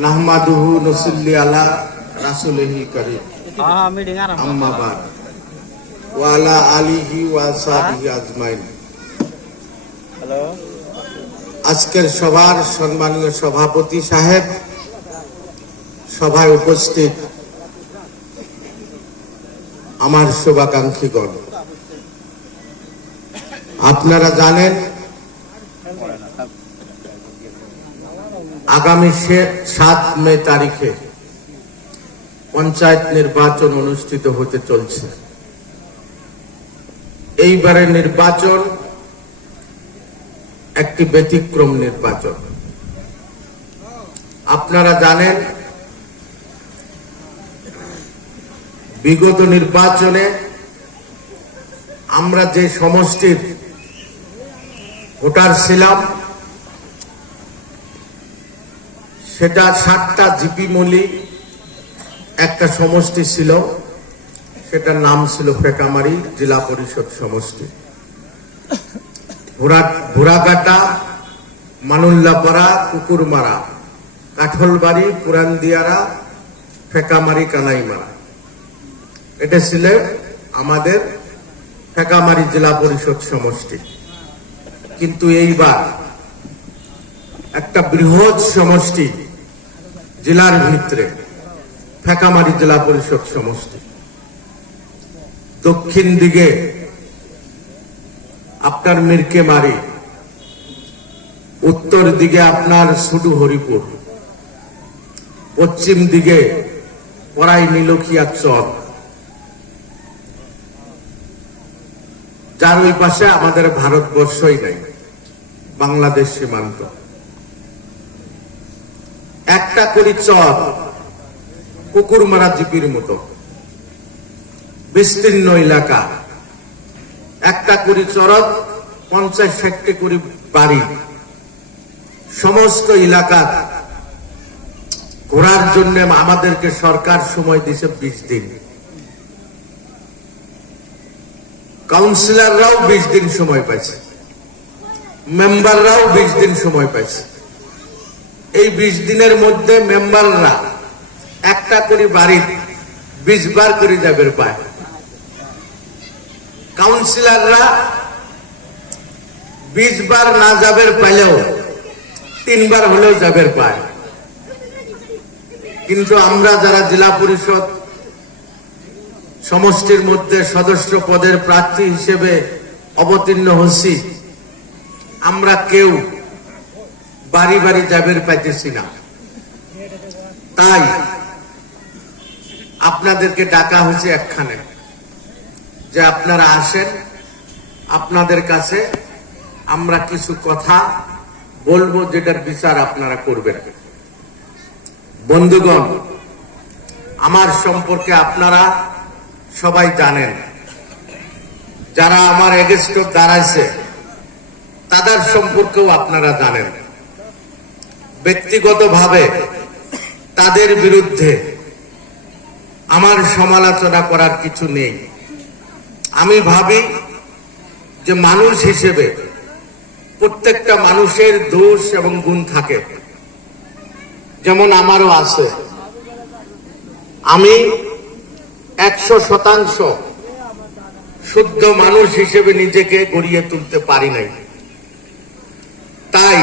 নাহমাদুহু নসল্লি আলা রাসূলিহিল কারীম আম্মা বাদ ওয়া আলা আলিহি ওয়া আসহাবিহি আজমাইন। আজকের সভার সম্মানীয় সভাপতি সাহেব, সভায় উপস্থিত আমার শুভাকাঙ্ক্ষীগণ, আপনারা জানেন আগামী 7 মে তারিখে পঞ্চায়েত নির্বাচন অনুষ্ঠিত হতে চলছে। এইবারের নির্বাচন একটি ব্যতিক্রম নির্বাচন। আপনারা জানেন বিগত নির্বাচনে আমরা যে সমষ্টির ভোটার ছিলাম সেটা 7টা জিপি মলি একটা সমষ্টি ছিল, সেটার নাম ছিল ফেকামারি জেলা পরিষদ সমষ্টি। ভোরাঘাটা, মানুল্লাপাড়া, কুকুরমারা, কাঠলবাড়ি, পুরানদিয়ারা, ফেকামারি, কানাইমারা, এটা ছিল আমাদের ফেকামারি জেলা পরিষদ সমষ্টি। কিন্তু এইবার একটা বৃহৎ সমষ্টি জেলার ভিতরে ফেকামারি জেলা পরিষদ সমষ্টি, দক্ষিণ দিকে আপনার মিরকেমারি, উত্তর দিকে আপনার সুডু হরিপুর, পশ্চিম দিকে পড়াই নীলখিয়া চর, যার ওই পাশে আমাদের ভারতবর্ষই নাই, বাংলাদেশ সীমান্ত। একটা করে চর কুকুরমারা জিপির মতো বিস্তীর্ণ এলাকা, একটা করে চরত 50-60টি করে বাড়ি, সমস্ত এলাকা ঘোরার জন্য আমাদেরকে সরকার সময় দিয়েছে 20 দিন। কাউন্সিলররাও 20 দিন সময় পাইছে, মেম্বাররাও 20 দিন সময় পাইছে। এই 20 দিনের মধ্যে মেম্বাররা একটা করে বাড়ি 20 বার করে যাবের পায়, কাউন্সিলররা 20 বার না যাবের পাইলেও 3 বার হলেও যাবের পায়। কিন্তু আমরা যারা জেলা পরিষদ সমষ্টির মধ্যে সদস্য পদের প্রার্থী হিসেবে অবতীর্ণ হচ্ছি, আমরা কেউ বাড়ি বাড়ি যাবের পাইতেছি না। তাই আপনাদেরকে ডাকা হয়েছে একখানে, যে আপনারা আসেন, আপনাদের কাছে আমরা কিছু কথা বলবো, যেটার বিচার আপনারা করবেন। বন্ধুগণ, আমার সম্পর্কে আপনারা সবাই জানেন, যারা আমার এগেস্ট দাঁড়াইছে তাদের সম্পর্কেও আপনারা জানেন। ব্যক্তিগতভাবে তাদের বিরুদ্ধে আমার সমালোচনা করার কিছু নেই। আমি ভাবি যে মানুষ হিসেবে প্রত্যেকটা মানুষের দোষ এবং গুণ থাকে, যেমন আমারও আছে। আমি 100% শুদ্ধ মানুষ হিসেবে নিজেকে গড়িয়ে তুলতে পারি নাই। তাই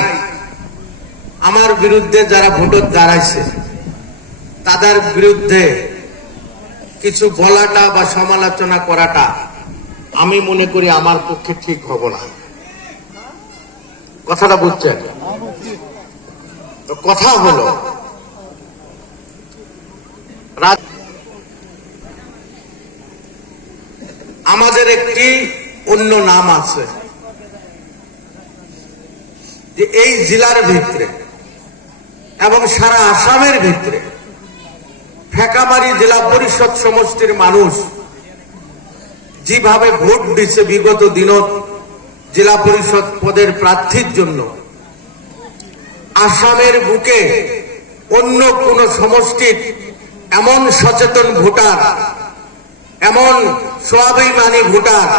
আমার বিরুদ্ধে যারা ভোটার দাঁড়াইছে তাদের বিরুদ্ধে কিছু বলাটা বা সমালোচনা করাটা আমি মনে করি আমার পক্ষে ঠিক হব না। কথাটা বুঝছেন? কথা হলো, আমাদের একটি অন্য নাম আছে, যে এই জেলার ভিতরে এবং সারা আসামের ভিতরে ফেকামারি জেলা পরিষদ সমষ্টির মানুষ যেভাবে ভোট দিচ্ছে বিগত দিনত জেলা পরিষদ পদের প্রার্থীর জন্য, আসামের বুকে অন্য কোন সমষ্টির এমন সচেতন ভোটার, এমন স্বাভিমানী ভোটার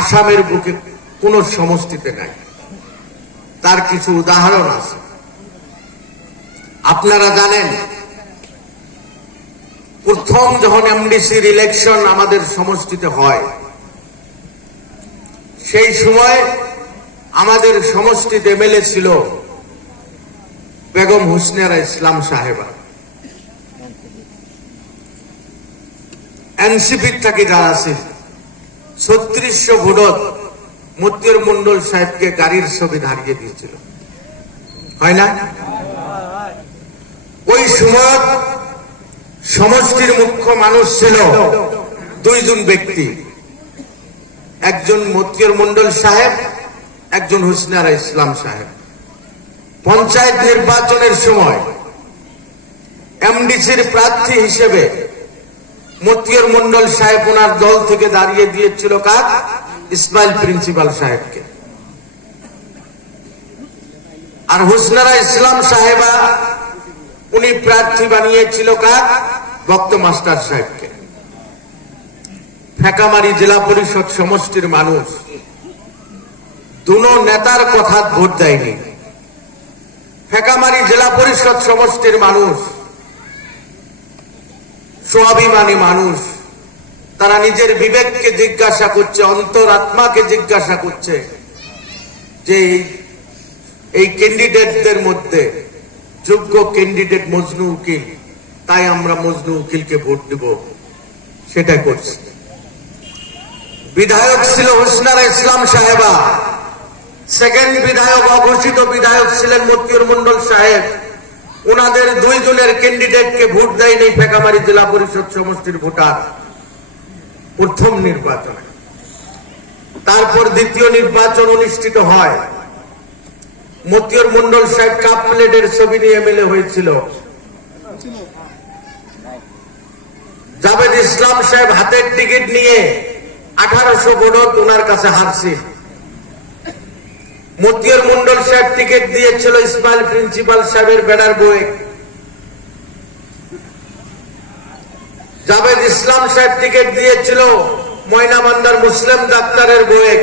আসামের বুকে কোন সমষ্টিতে নাই। তার কিছু উদাহরণ আছে। আপনারা জানেন প্রথম যখন এমডিসির ইলেকশন আমাদের সমষ্টিতে হয়, সেই সময় আমাদের সমষ্টিতে এমএলএ ছিল বেগম হুসনেরা ইসলাম সাহেবা। এনসিপির থেকে যারা আছে 3600 ভোটত মতিউর মন্ডল সাহেবকে গাড়ির ছবি হারিয়ে দিয়েছিল, হয় না? ওই সময় সমষ্টির মুখ্য মানুষ ছিল দুইজন ব্যক্তি, একজন মতিউর মন্ডল সাহেব, একজন হুসনেরা ইসলাম সাহেব। পঞ্চায়েত নির্বাচনের সময় এমডিসির প্রার্থী হিসেবে মতিউর মন্ডল সাহেব ওনার দল থেকে দাঁড়িয়ে দিয়েছিল কাক? ইসমাইল প্রিন্সিপাল সাহেবকে। আর হুসনেরা ইসলাম সাহেবা উনি প্রার্থী বানিয়েছিল কাক? ভক্ত মাস্টার সাহেবকে। ফেকামারি জেলা পরিষদ সমষ্টির মানুষ দুনো নেতার কথা ভোট দেয়নি। ফেকামারি জেলা পরিষদ সমষ্টির মানুষ স্বাভিমানী মানুষ, তারা নিজের বিবেককে জিজ্ঞাসা করছে, অন্তরাত্মাকে জিজ্ঞাসা করছে যে এই ক্যান্ডিডেটদের মধ্যে যোগ্য ক্যান্ডিডেট মজনু উকিল, তাই আমরা মজনু উকিলকে ভোট দেব, সেটা করছি। বিধায়ক ছিল হুসনেরা ইসলাম সাহেবা, সেকেন্ড বিধায়ক অঘোষিত বিধায়ক ছিলেন মতিউর মন্ডল সাহেব। ওনাদের দুইজনের ক্যান্ডিডেটকে ভোট দেয়নি ফেকামারি জেলা পরিষদ সমষ্টির ভোটার প্রথম নির্বাচনে। তারপর দ্বিতীয় নির্বাচন অনুষ্ঠিত হয়। মতিউর মন্ডল সাহেব কাপ প্লেটের ছবি নিয়ে এমএলএ হয়েছিল। জাভেদ ইসলাম সাহেব হাতের টিকিট নিয়ে 1800 ভোটত ওনার কাছে হারছে। মতিউর মন্ডল সাহেব টিকিট দিয়েছিল ইসমাইল প্রিন্সিপাল সাহেবের ব্যানার বয়ে। জাভেদ ইসলাম সাহেব টিকিট দিয়েছিল ময়নাবান্দার মুসলিম ডাক্তারের বয়ে।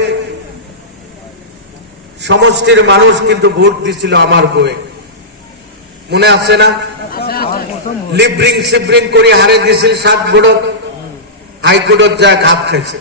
সমষ্টির মানুষ কিন্তু ভোট দিছিল আমার বয়ে, মনে আছে না? লিব্রিং সিব্রিং করে হারে দিয়েছিল 7 ভোটত, হাইকোর্টত যা ঘাত খাইছে।